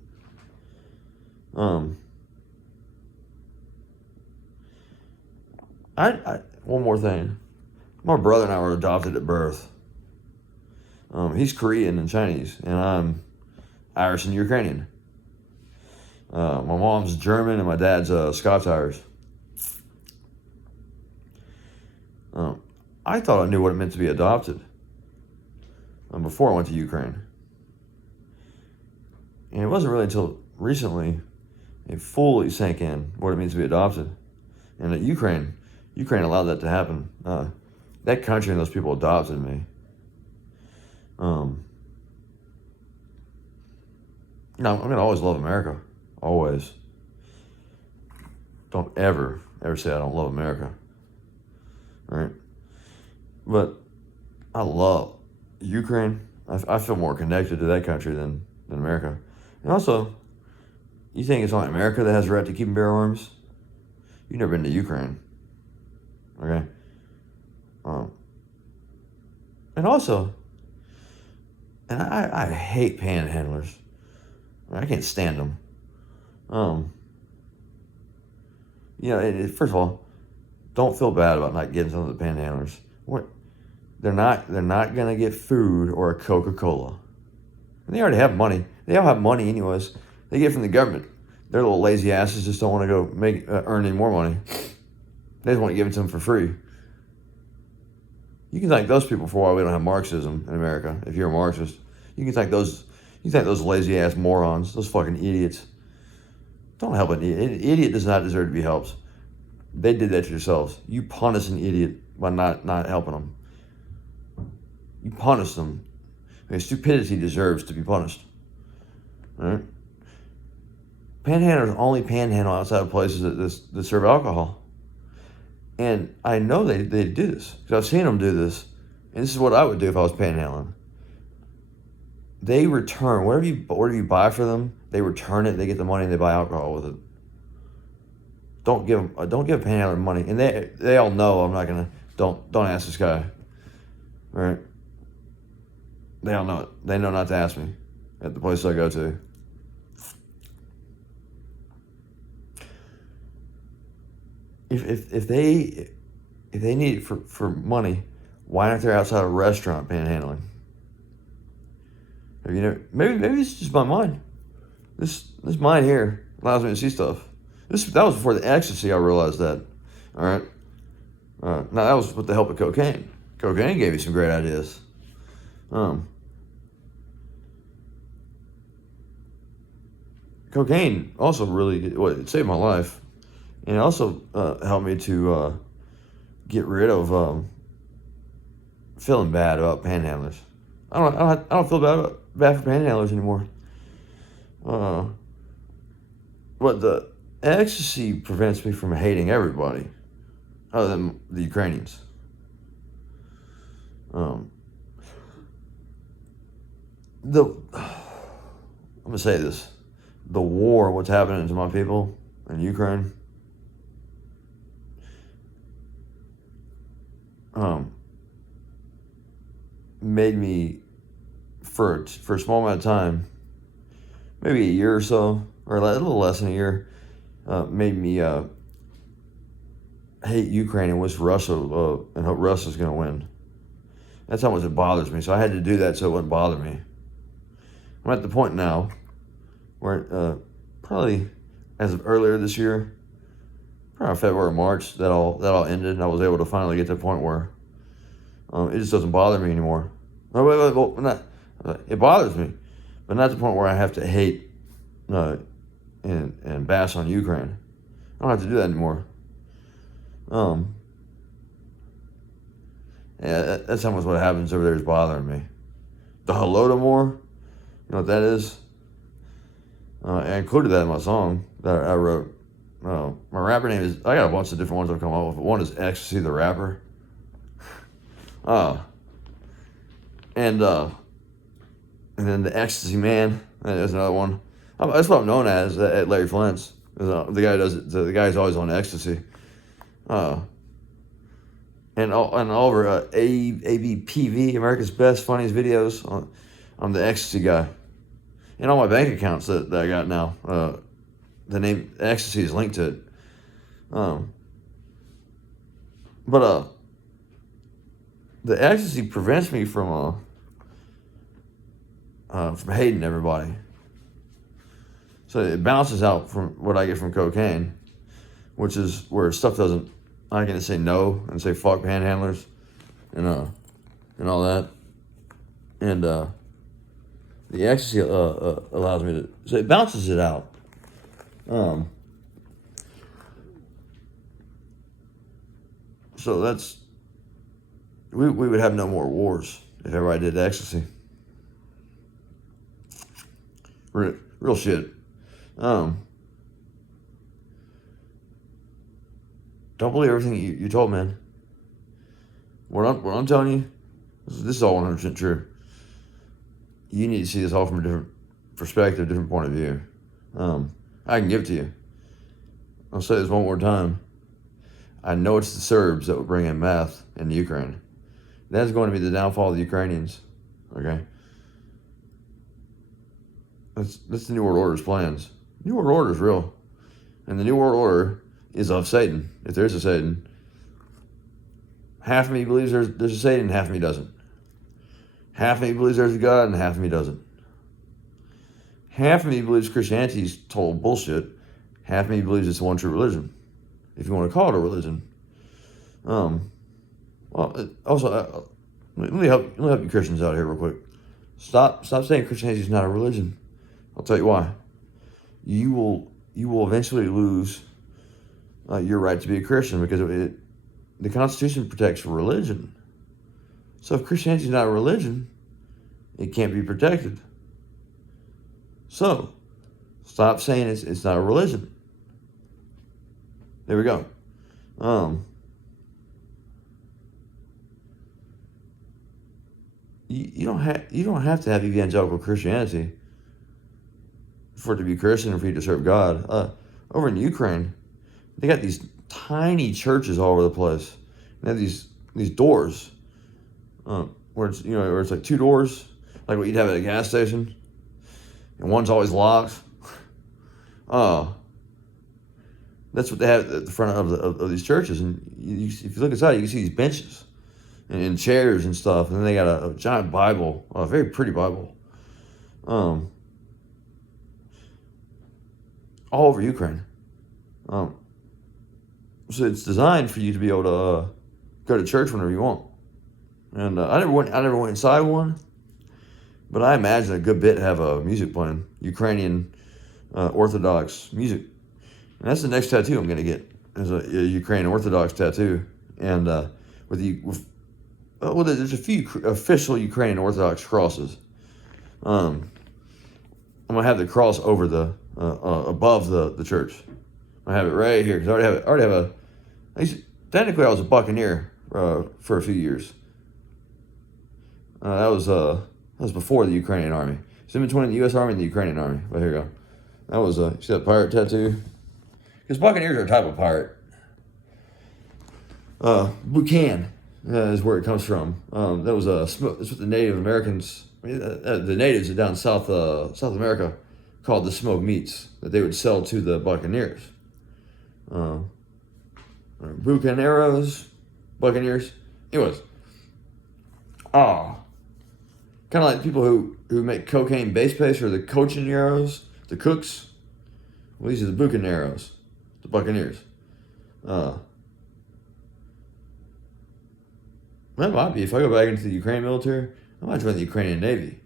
One more thing. My brother and I were adopted at birth. He's Korean and Chinese, and I'm Irish and Ukrainian. My mom's German and my dad's Scots-Irish. I thought I knew what it meant to be adopted before I went to Ukraine. And it wasn't really until recently it fully sank in what it means to be adopted. And that Ukraine allowed that to happen. That country and those people adopted me. I'm going to always love America. Always. Don't ever say I don't love America. Right? But I love Ukraine. I feel more connected to that country than America. And also, you think it's only America that has the right to keep and bear arms? You've never been to Ukraine, okay? And also, and I hate panhandlers. I can't stand them. First of all, don't feel bad about not getting some of the panhandlers. What? They're not gonna get food or a Coca-Cola. And they already have money. They all have money anyways. They get it from the government. Their little lazy asses just don't want to go earn any more money. They just want to give it to them for free. You can thank those people for why we don't have Marxism in America. If you're a Marxist, you can thank those. You thank those lazy ass morons, those fucking idiots. Don't help an idiot. An idiot does not deserve to be helped. They did that to yourselves. You punish an idiot by not helping them. You punish them. Because stupidity deserves to be punished. All right? Panhandlers only panhandle outside of places that serve alcohol. And I know they do this. Because I've seen them do this. And this is what I would do if I was panhandling. They return, whatever you buy for them, they return it, they get the money, and they buy alcohol with it. Don't give a panhandler money. And they all know I'm not going to, don't ask this guy. All right? They all know it. They know not to ask me at the place I go to. If they need it for money, why aren't they outside a restaurant panhandling? Have you never? Maybe it's just my mind. This mind here allows me to see stuff. That was before the ecstasy. I realized that. All right. Now that was with the help of cocaine. Cocaine gave me some great ideas. Cocaine also it saved my life, and it also helped me to get rid of feeling bad about panhandlers. I don't feel bad for panhandlers anymore. But the ecstasy prevents me from hating everybody, other than the Ukrainians. I'm gonna say this: the war, what's happening to my people in Ukraine, made me, for a small amount of time, maybe a year or so, or a little less than a year, made me hate Ukraine and wish Russia and hope Russia's going to win. That's how much it bothers me. So I had to do that so it wouldn't bother me. I'm at the point now where probably as of earlier this year, probably February, March, that all ended, and I was able to finally get to the point where it just doesn't bother me anymore. It bothers me, but not to the point where I have to hate and bash on Ukraine. I don't have to do that anymore. Yeah, that's how much what happens over there is bothering me. The Holodomor, you know what that is? I included that in my song that I wrote. My rapper name is, I got a bunch of different ones I've come up with, but one is Ecstasy the Rapper. And then the Ecstasy Man, there's another one. That's what I'm known as at Larry Flint's. The guy does it. The guy's always on ecstasy. And all over ABPV, America's Best Funniest Videos. I'm the ecstasy guy. And all my bank accounts that I got now, the name ecstasy is linked to it. But the ecstasy prevents me from hating everybody. So it balances out from what I get from cocaine, which is where stuff doesn't. I can say no and say fuck panhandlers, and all that, and the ecstasy allows me to. So it balances it out. So that's. We would have no more wars if everybody did ecstasy. Real shit. Don't believe everything you told, man. What I'm telling you This is all 100% true. You need to see this all from a different perspective, different point of view. I can give it to you. I'll say this one more time. I know it's the Serbs that will bring in meth into Ukraine. That's going to be the downfall of the Ukrainians. Okay? That's the New World Order's plans. New World Order is real. And the New World Order is of Satan, if there's a Satan. Half of me believes there's a Satan, half of me doesn't. Half of me believes there's a God, and half of me doesn't. Half of me believes Christianity's total bullshit. Half of me believes it's the one true religion, if you want to call it a religion. Let me help you Christians out here real quick. Stop saying Christianity is not a religion. I'll tell you why. You will eventually lose your right to be a Christian, because the Constitution protects religion. So if Christianity is not a religion, it can't be protected. So stop saying it's not a religion. There we go. You don't have to have evangelical Christianity for it to be Christian and for you to serve God. Over in Ukraine, they got these tiny churches all over the place. They have these doors, where it's like two doors, like what you'd have at a gas station, and one's always locked. That's what they have at the front of these churches. And if you look inside, you can see these benches and chairs and stuff. And then they got a giant Bible, a very pretty Bible, all over Ukraine. So it's designed for you to be able to go to church whenever you want. And I never went inside one, but I imagine a good bit have a music playing, Ukrainian Orthodox music. And that's the next tattoo I'm gonna get, is a Ukrainian Orthodox tattoo. And there's a few official Ukrainian Orthodox crosses. I'm gonna have the cross over the above the church. I have it right here, because I already have technically I was a Buccaneer for a few years. That was before the Ukrainian Army. It's in between the U.S. Army and the Ukrainian Army. But here you go. That was you see that pirate tattoo? Because Buccaneers are a type of pirate. Buchan is where it comes from. That was that's what the Native Americans, the natives down South America, called the smoked meats that they would sell to the Buccaneers. Bucaneros, Buccaneers. Anyways, kind of like people who make cocaine base paste, or the cochineros, the cooks. Well, these are the Bucaneros, the Buccaneers. That might be, if I go back into the Ukrainian military, I might join the Ukrainian Navy,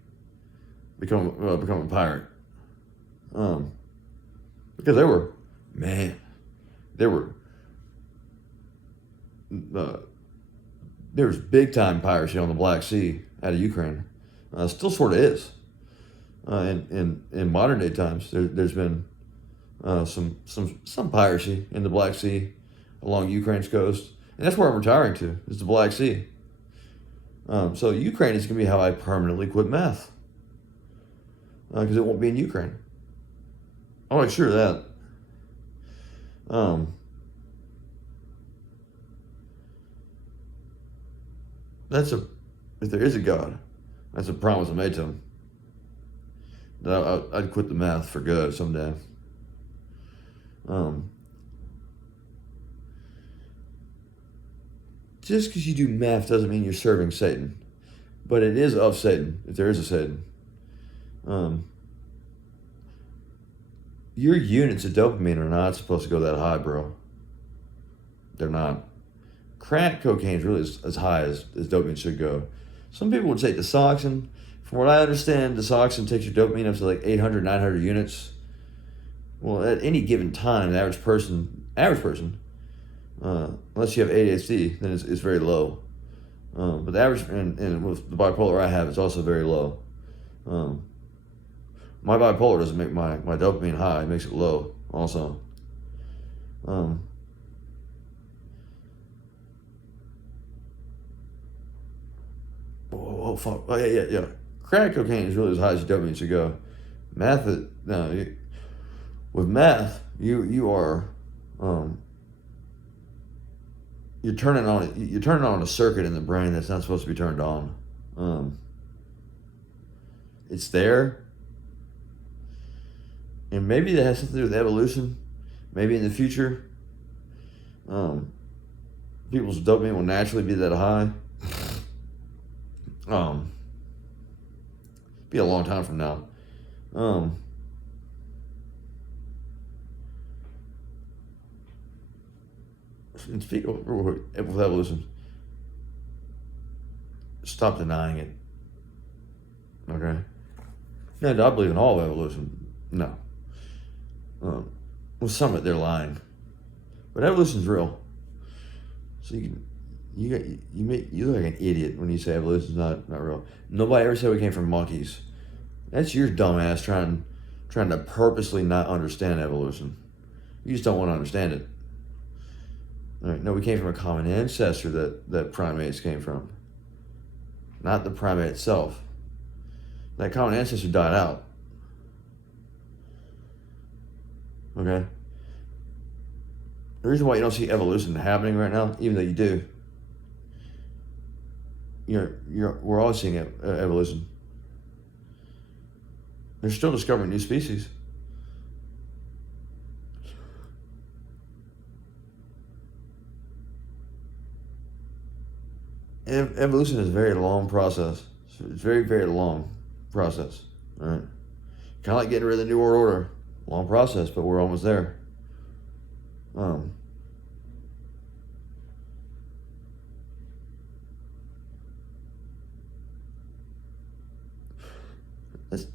become a pirate. Because there was big time piracy on the Black Sea out of Ukraine. Still sort of is. In modern day times, there's been some piracy in the Black Sea along Ukraine's coast, and that's where I'm retiring to, is the Black Sea. So Ukraine is going to be how I permanently quit meth, because it won't be in Ukraine. I'm not sure of that. If there is a God, that's a promise I made to him, that I'd quit the meth for good someday. Just because you do meth doesn't mean you're serving Satan, but it is of Satan, if there is a Satan. Your units of dopamine are not supposed to go that high, bro. They're not. Crack cocaine is really as high as dopamine should go. Some people would say Desoxin. From what I understand, Desoxin takes your dopamine up to like 800, 900 units. Well, at any given time, the average person, unless you have ADHD, then it's very low. But the average, and with the bipolar I have, it's also very low. My bipolar doesn't make my dopamine high, it makes it low also. oh fuck, oh yeah. Crack cocaine is really as high as dopamine should go. Meth, with meth, you are, you're turning on a circuit in the brain that's not supposed to be turned on. It's there, and maybe that has something to do with evolution. Maybe in the future, people's dopamine will naturally be that high. Be a long time from now. And speak of with evolution, stop denying it. Okay. No, do I believe in all of evolution? No. With some of it, they're lying, but evolution's real. So you look like an idiot when you say evolution's not real. Nobody ever said we came from monkeys. That's your dumb ass trying to purposely not understand evolution. You just don't want to understand it. All right, no, we came from a common ancestor that primates came from, not the primate itself. That common ancestor died out. Okay? The reason why you don't see evolution happening right now, even though you do, we're all seeing evolution. They're still discovering new species. Evolution is a very long process. It's very, very long process. All right, kind of like getting rid of the New World Order. Long process, but we're almost there.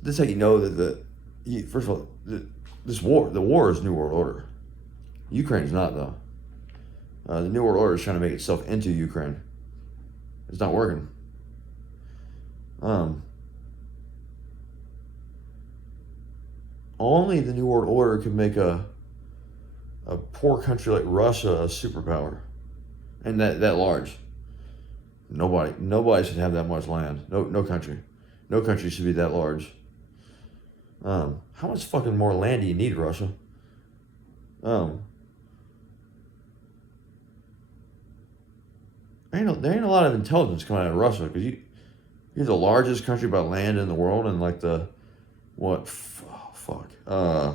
That's how you know that first of all, the war is New World Order. Ukraine's not though. The New World Order is trying to make itself into Ukraine. It's not working. Only the New World Order could make a poor country like Russia a superpower, and that large. Nobody should have that much land. No country should be that large. How much fucking more land do you need, Russia? There ain't a lot of intelligence coming out of Russia, because you're the largest country by land in the world, and like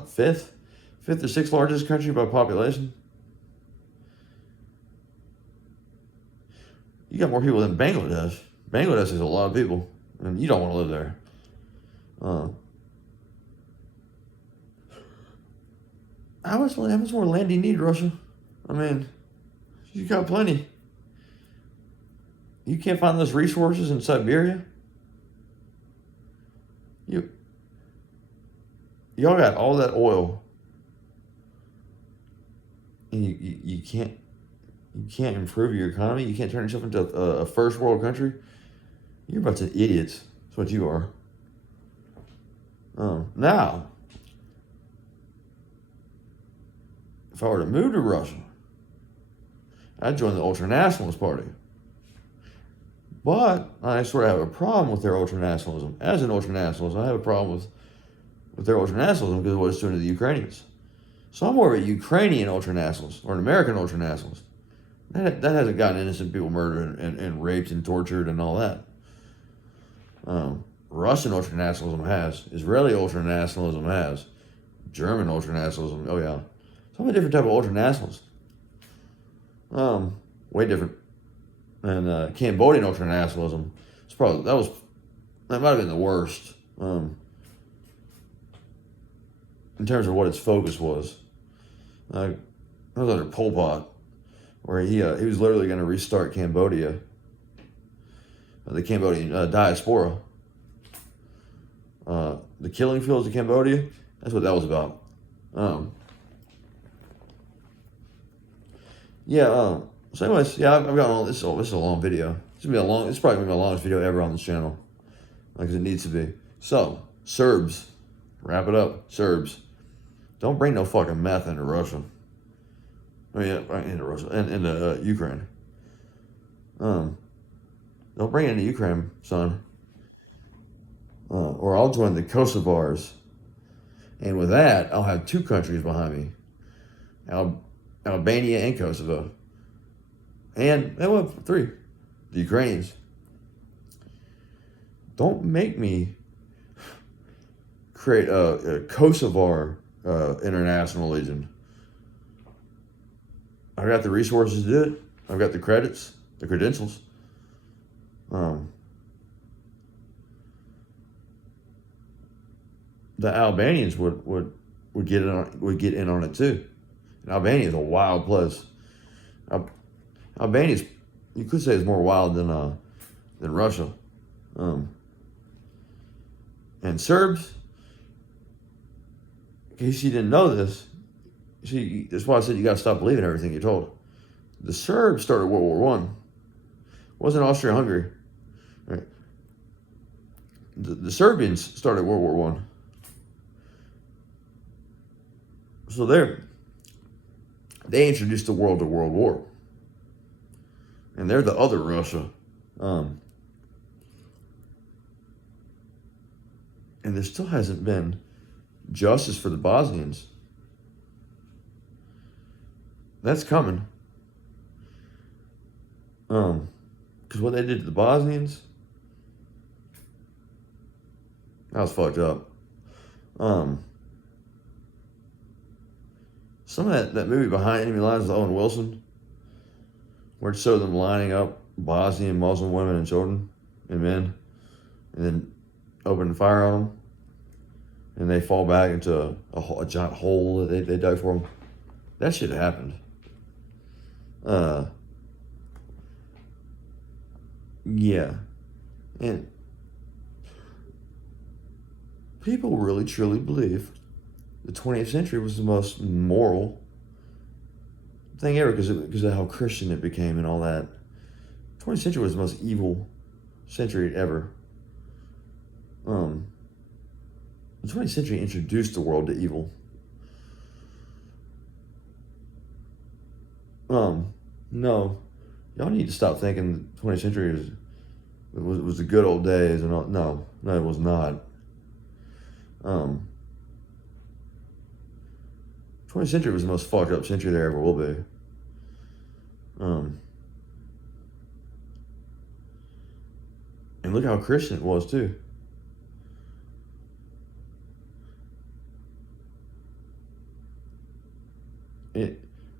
fifth or sixth largest country by population. You got more people than Bangladesh. Bangladesh is a lot of people, and you don't want to live there. How much more land do you need, Russia? I mean, you got plenty. You can't find those resources in Siberia? Y'all got all that oil, and you can't improve your economy. You can't turn yourself into a first world country. You're a bunch of idiots. That's what you are. Now, if I were to move to Russia, I'd join the ultranationalist party. But I sort of have a problem with their ultranationalism. As an ultranationalist, I have a problem with their ultranationalism because of what it's doing to the Ukrainians. So I'm more of a Ukrainian ultranationalist or an American ultranationalist. That hasn't gotten innocent people murdered and raped and tortured and all that. Russian ultranationalism has. Israeli ultranationalism has. German ultranationalism, oh yeah. So I'm a different type of ultranationalist. Way different. And Cambodian ultranationalism, that might have been the worst. In terms of what its focus was. It was under Pol Pot, where he was literally going to restart Cambodia, the Cambodian diaspora. The killing fields of Cambodia, that's what that was about. So anyways, I've got all this. This is a long video. It's probably gonna be my longest video ever on this channel, because it needs to be. So Serbs, wrap it up. Serbs, don't bring no fucking meth into Russia. Into Russia and into Ukraine. Don't bring it into Ukraine, son. or I'll join the Kosovars. And with that, I'll have two countries behind me, Albania and Kosovo. And I will have three, the Ukrainians. Don't make me create a Kosovar International Legion. I've got the resources to do it. I've got the credits, the credentials. The Albanians would get in on it too. And Albania is a wild place. Albania, you could say, is more wild than Russia. And Serbs, in case you didn't know this, see, that's why I said you got to stop believing everything you're told. The Serbs started World War I. It wasn't Austria-Hungary. Right? The Serbians started World War I. So they introduced the world to World War. And they're the other Russia. And there still hasn't been justice for the Bosnians. That's coming. Because what they did to the Bosnians, that was fucked up. Some of that movie Behind Enemy Lines with Owen Wilson, where it showed them lining up Bosnian Muslim women and children and men, and then opening fire on them, and they fall back into a giant hole that they dug for them. That shit happened. Yeah. And people really truly believe the 20th century was the most moral thing ever because of how Christian it became and all that. 20th century was the most evil century ever. The 20th century introduced the world to evil. No, y'all need to stop thinking the 20th century was the good old days and all. No, it was not. 20th century was the most fucked up century there ever will be. And look how Christian it was too.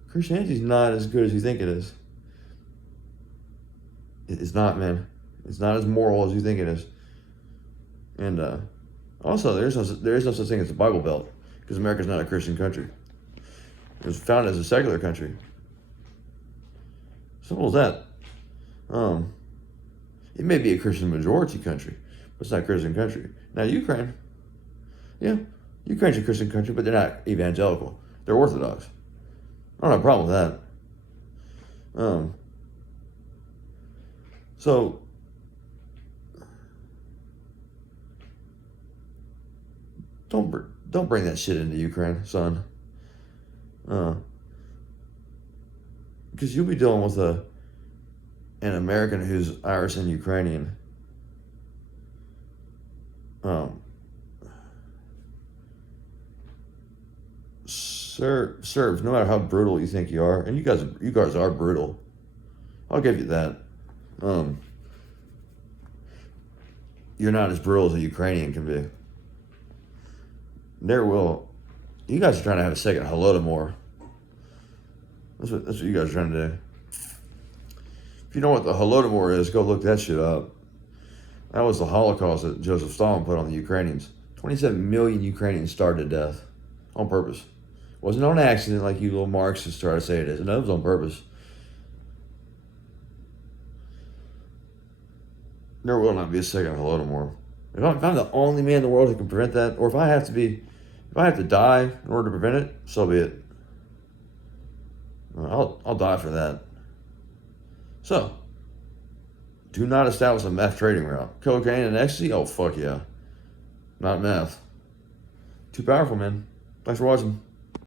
Christianity's not as good as you think it is. It's not, man. It's not as moral as you think it is. And also, there is no such thing as a Bible Belt because America's not a Christian country. It was founded as a secular country. Simple as that. It may be a Christian majority country, but it's not a Christian country. Now, Ukraine, yeah, Ukraine's a Christian country, but they're not evangelical. They're Orthodox. I don't have a problem with that. So, don't bring that shit into Ukraine, son. Because you'll be dealing with an American who's Irish and Ukrainian. Serbs, no matter how brutal you think you are, and you guys are brutal. I'll give you that. You're not as brutal as a Ukrainian can be. You guys are trying to have a second Holodomor. That's what you guys are trying to do. If you know what the Holodomor is, go look that shit up. That was the Holocaust that Joseph Stalin put on the Ukrainians. 27 million Ukrainians starved to death on purpose. It wasn't on accident like you little Marxists try to say it is. No, it was on purpose. There will not be a second Holodomor. If I'm the only man in the world who can prevent that, or if I have to die in order to prevent it, so be it. I'll die for that. So, do not establish a meth trading route. Cocaine and ecstasy? Oh, fuck yeah. Not meth. Too powerful, man. Thanks for watching.